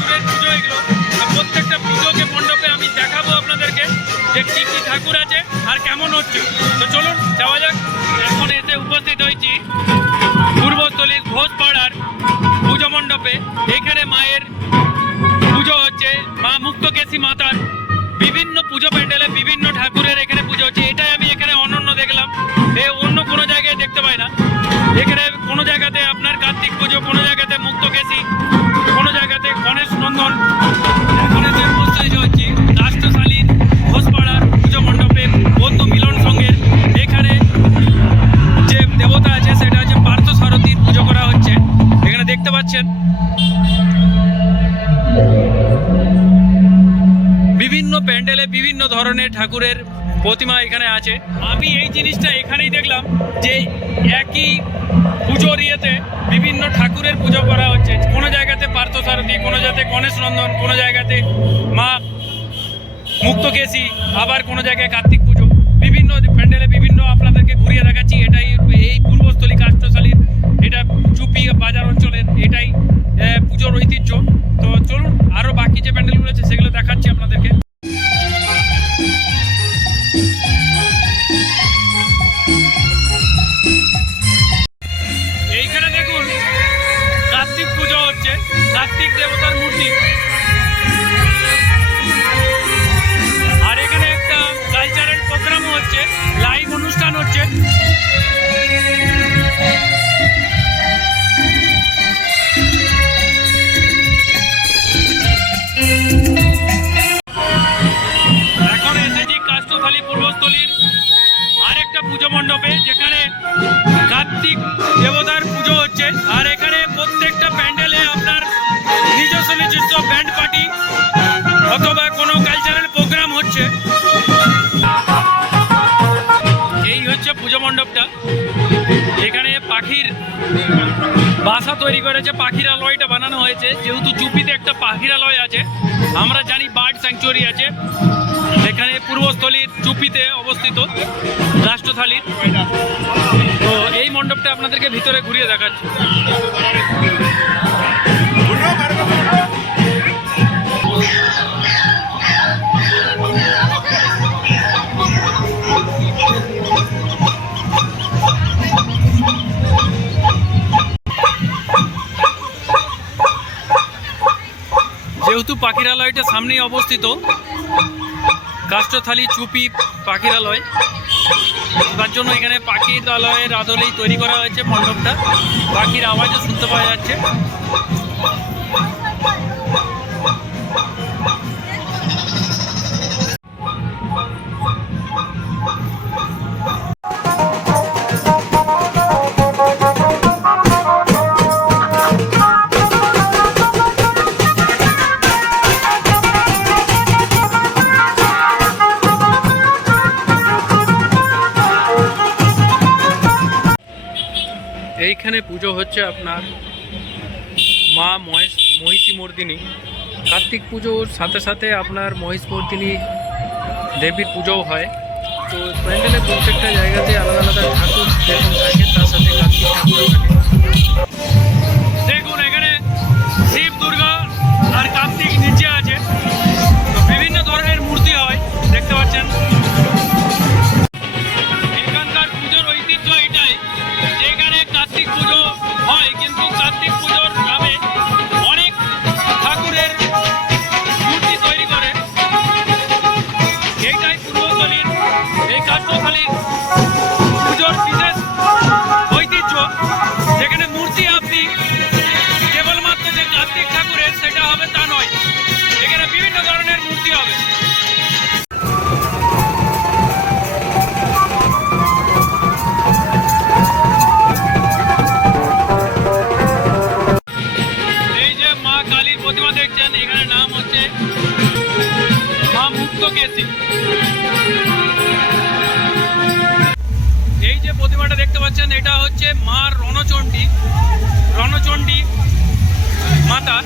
ঠাকুরের পুজো এগুলো। প্রত্যেকটা পুজোকে মণ্ডপে আমি দেখাবো আপনাদেরকে যে কী কী ঠাকুর আছে আর কেমন হচ্ছে। তো চলুন, যাওয়া যাক। এখন উপস্থিত হয়েছি পূর্বস্থলীর ঘোষপাড়ার পুজো মণ্ডপে। এখানে মায়ের পুজো হচ্ছে, মা মুক্তকেশী মাতার বিভিন্ন পুজো প্যান্ডেলে বিভিন্ন ঠাকুরের এখানে পুজো হচ্ছে। প্যান্ডেলে বিভিন্ন ধরনের ঠাকুরের প্রতিমা এখানে আছে। আমি এই জিনিসটা এখানেই দেখলাম যে একই পুজোর ইয়েতে বিভিন্ন ঠাকুরের পুজো করা হচ্ছে। কোনো জায়গাতে পার্থসারথী কোনো জায়গাতে গণেশ নন্দন, কোনো জায়গাতে মা মুক্তকেশী আবার কোনো জায়গায় কার্তিক পুজো। বিভিন্ন প্যান্ডেলে বিভিন্ন আপনাদেরকে ঘুরিয়ে দেখাচ্ছি, এটাই এই পূর্বস্থলী কাষ্টশালীর এটা চুপি বাজার অঞ্চলের এটাই পুজোর ঐতিহ্য। তো চলুন আরও বাকি যে প্যান্ডেলগুলো আছে সেগুলো দেখাচ্ছি আপনাদেরকে। পূর্বস্থলীর আরেকটা পুজো মণ্ডপে, যেখানে কার্তিক দেবতার পুজো হচ্ছে। আর এখানে প্রত্যেকটা প্যান্ডেলে আপনার নিজস্ব নিজস্ব ব্যান্ড পার্টি অথবা কোনো কালচারাল প্রোগ্রাম হচ্ছে। এই হচ্ছে পুজো মণ্ডপটা। এখানে পাখির বাসা তৈরি করেছে পাখিরালয়টা বানানো হয়েছে। যেহেতু চুপিতে একটা পাখিরালয় আছে, আমরা জানি বার্ড স্যাংচুয়ারি আছে। এখানে পূর্বস্থলীর চুপিতে অবস্থিত রাষ্ট্রথালীর। তো এই মণ্ডপটা আপনাদেরকে ভিতরে ঘুরিয়ে দেখাচ্ছি। যেহেতু পাখিরালয়টা সামনেই অবস্থিত কাষ্ঠথালি চুপি পাখিরালয়। তার জন্য এখানে পাখিরালয়ের আদলেই তৈরি করা হয়েছে মণ্ডপটা। পাখির আওয়াজও শুনতে পাওয়া যাচ্ছে। এইখানে পুজো হচ্ছে আপনার মা মহেশ মহিষী মর্দিনী কার্তিক পুজোর সাথে সাথে আপনার মহিষ মর্দিনী দেবীর পুজোও হয়। তো প্যান্ডেলের প্রত্যেকটা জায়গাতে আলাদা আলাদা ঠাকুর যেরকম থাকে, তার সাথে কার্তিক ঠাকুর থাকে। বিভিন্ন ধরনের মূর্তি হবে। এই যে মা কালীর প্রতিমা দেখছেন, এখানে নাম হচ্ছে মা মুক্তকেশী এই যে প্রতিমাটা দেখতে পাচ্ছেন, এটা হচ্ছে মা রণচণ্ডী রণচণ্ডী মাতা।